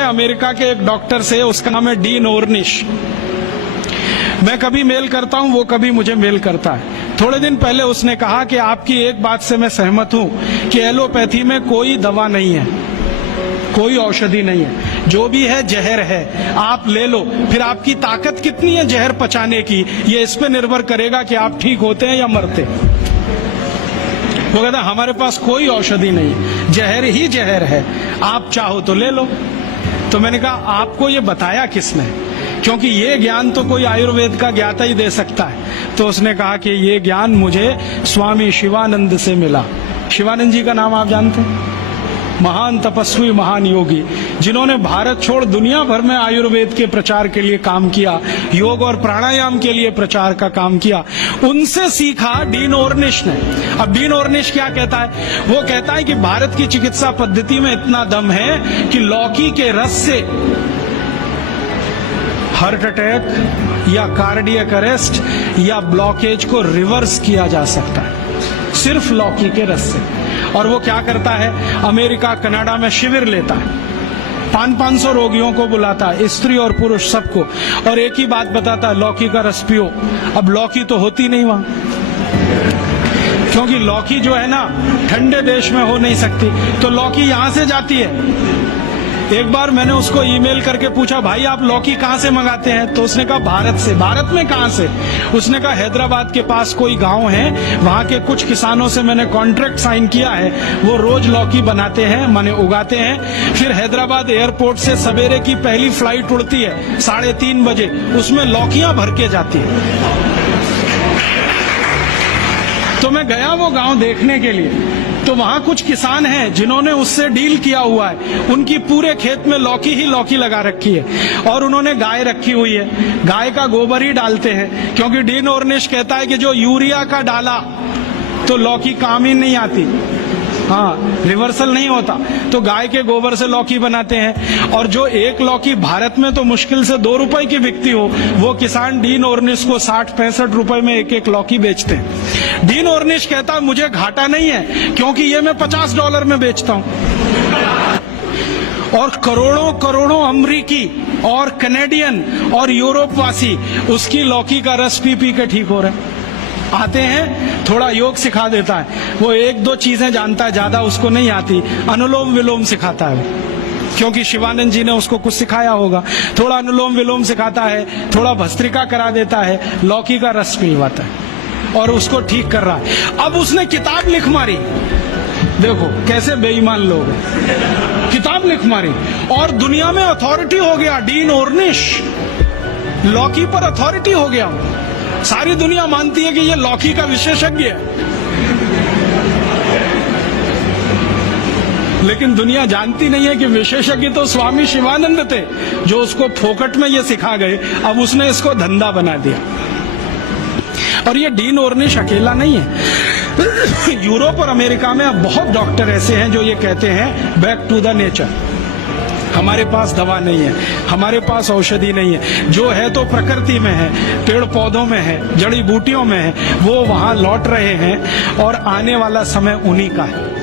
America के एक doctor से, उसका नाम है डीन ऑर्निश। मैं कभी मेल करता हूं, वो कभी मुझे मेल करता है। थोड़े दिन पहले उसने कहा कि आपकी एक बात से मैं सहमत हूं कि एलोपैथी में कोई दवा नहीं है, कोई औषधि नहीं है, जो भी है जहर है, आप ले लो। फिर आपकी ताकत कितनी है जहर पचाने की, ये इस पे निर्भर करेगा कि आप ठीक होते हैं या मरते। वो कहता हमारे पास कोई औषधि नहीं है, जहर ही जहर है, आप चाहो तो ले लो। तो मैंने कहा आपको ये बताया किसने, क्योंकि ये ज्ञान तो कोई आयुर्वेद का ज्ञाता ही दे सकता है। तो उसने कहा कि ये ज्ञान मुझे स्वामी शिवानंद से मिला। शिवानंद जी का नाम आप जानते हैं? महान तपस्वी, महान योगी, जिन्होंने भारत छोड़ दुनिया भर में आयुर्वेद के प्रचार के लिए काम किया, योग और प्राणायाम के लिए प्रचार का काम किया। उनसे सीखा डीन ऑर्निश ने। अब डीन ऑर्निश क्या कहता है? वो कहता है कि भारत की चिकित्सा पद्धति में इतना दम है कि लौकी के रस से हार्ट अटैक या कार्डियक अरेस्ट या ब्लॉकेज को रिवर्स किया जा सकता है, सिर्फ लौकी के रस से। और वो क्या करता है, अमेरिका कनाडा में शिविर लेता है, 500 रोगियों को बुलाता है, स्त्री और पुरुष सबको, और एक ही बात बताता है, लौकी का रस पियो। अब लौकी तो होती नहीं वहां, क्योंकि लौकी जो है ना ठंडे देश में हो नहीं सकती, तो लौकी यहां से जाती है। एक बार मैंने उसको ईमेल करके पूछा, भाई आप लौकी कहां से मंगाते हैं? तो उसने कहा भारत से। भारत में कहां से? उसने कहा हैदराबाद के पास कोई गांव है, वहां के कुछ किसानों से मैंने कॉन्ट्रैक्ट साइन किया है, वो रोज लौकी बनाते हैं, माने उगाते हैं। फिर हैदराबाद एयरपोर्ट से सवेरे की पहली फ्लाइट उड़ती है 3:30 बजे, उसमें लौकियां भर के जाती है। तो मैं गया वो गांव देखने के लिए, तो वहां कुछ किसान हैं जिन्होंने उससे डील किया हुआ है, उनकी पूरे खेत में लौकी ही लौकी लगा रखी है, और उन्होंने गाय रखी हुई है, गाय का गोबर ही डालते हैं, क्योंकि डीन ऑर्निश कहता है कि जो यूरिया का डाला तो लौकी काम ही नहीं आती, हाँ रिवर्सल नहीं होता, तो गाय के गोबर से लौकी बनाते हैं। और जो एक लौकी भारत में तो मुश्किल से 2 रुपए की बिकती हो, वो किसान डीन ऑर्निश को 60-65 रुपए में एक लौकी बेचते हैं। डीन ऑर्निश कहता है मुझे घाटा नहीं है, क्योंकि ये मैं $50 में बेचता हूं। और करोड़ों करोड़ों अमरीकी और कनेडियन और यूरोप वासी उसकी लौकी का रस पी पी के ठीक हो रहे हैं। आते हैं, थोड़ा योग सिखा देता है, वो 1-2 चीजें जानता है, ज्यादा उसको नहीं आती, अनुलोम विलोम सिखाता है, क्योंकि शिवानंद जी ने उसको कुछ सिखाया होगा। थोड़ा अनुलोम विलोम सिखाता है, थोड़ा भस्त्रिका करा देता है, लौकी का रस पिलवाता है, और उसको ठीक कर रहा है। अब उसने किताब लिख मारी, देखो कैसे बेईमान लोग हैं, किताब लिख मारी और दुनिया में अथॉरिटी हो गया। डीन ऑर्निश लौकी पर अथॉरिटी हो गया, सारी दुनिया मानती है कि ये लौकी का विशेषज्ञ है। लेकिन दुनिया जानती नहीं है कि विशेषज्ञ तो स्वामी शिवानंद थे, जो उसको फोकट में ये सिखा गए, अब उसने इसको धंधा बना दिया। और ये डीन ऑर्निश अकेला नहीं है, यूरोप और अमेरिका में अब बहुत डॉक्टर ऐसे हैं जो ये कहते हैं बैक टू द नेचर, हमारे पास दवा नहीं है, हमारे पास औषधि नहीं है, जो है तो प्रकृति में है, पेड़ पौधों में है, जड़ी बूटियों में है, वो वहां लौट रहे हैं और आने वाला समय उन्हीं का है।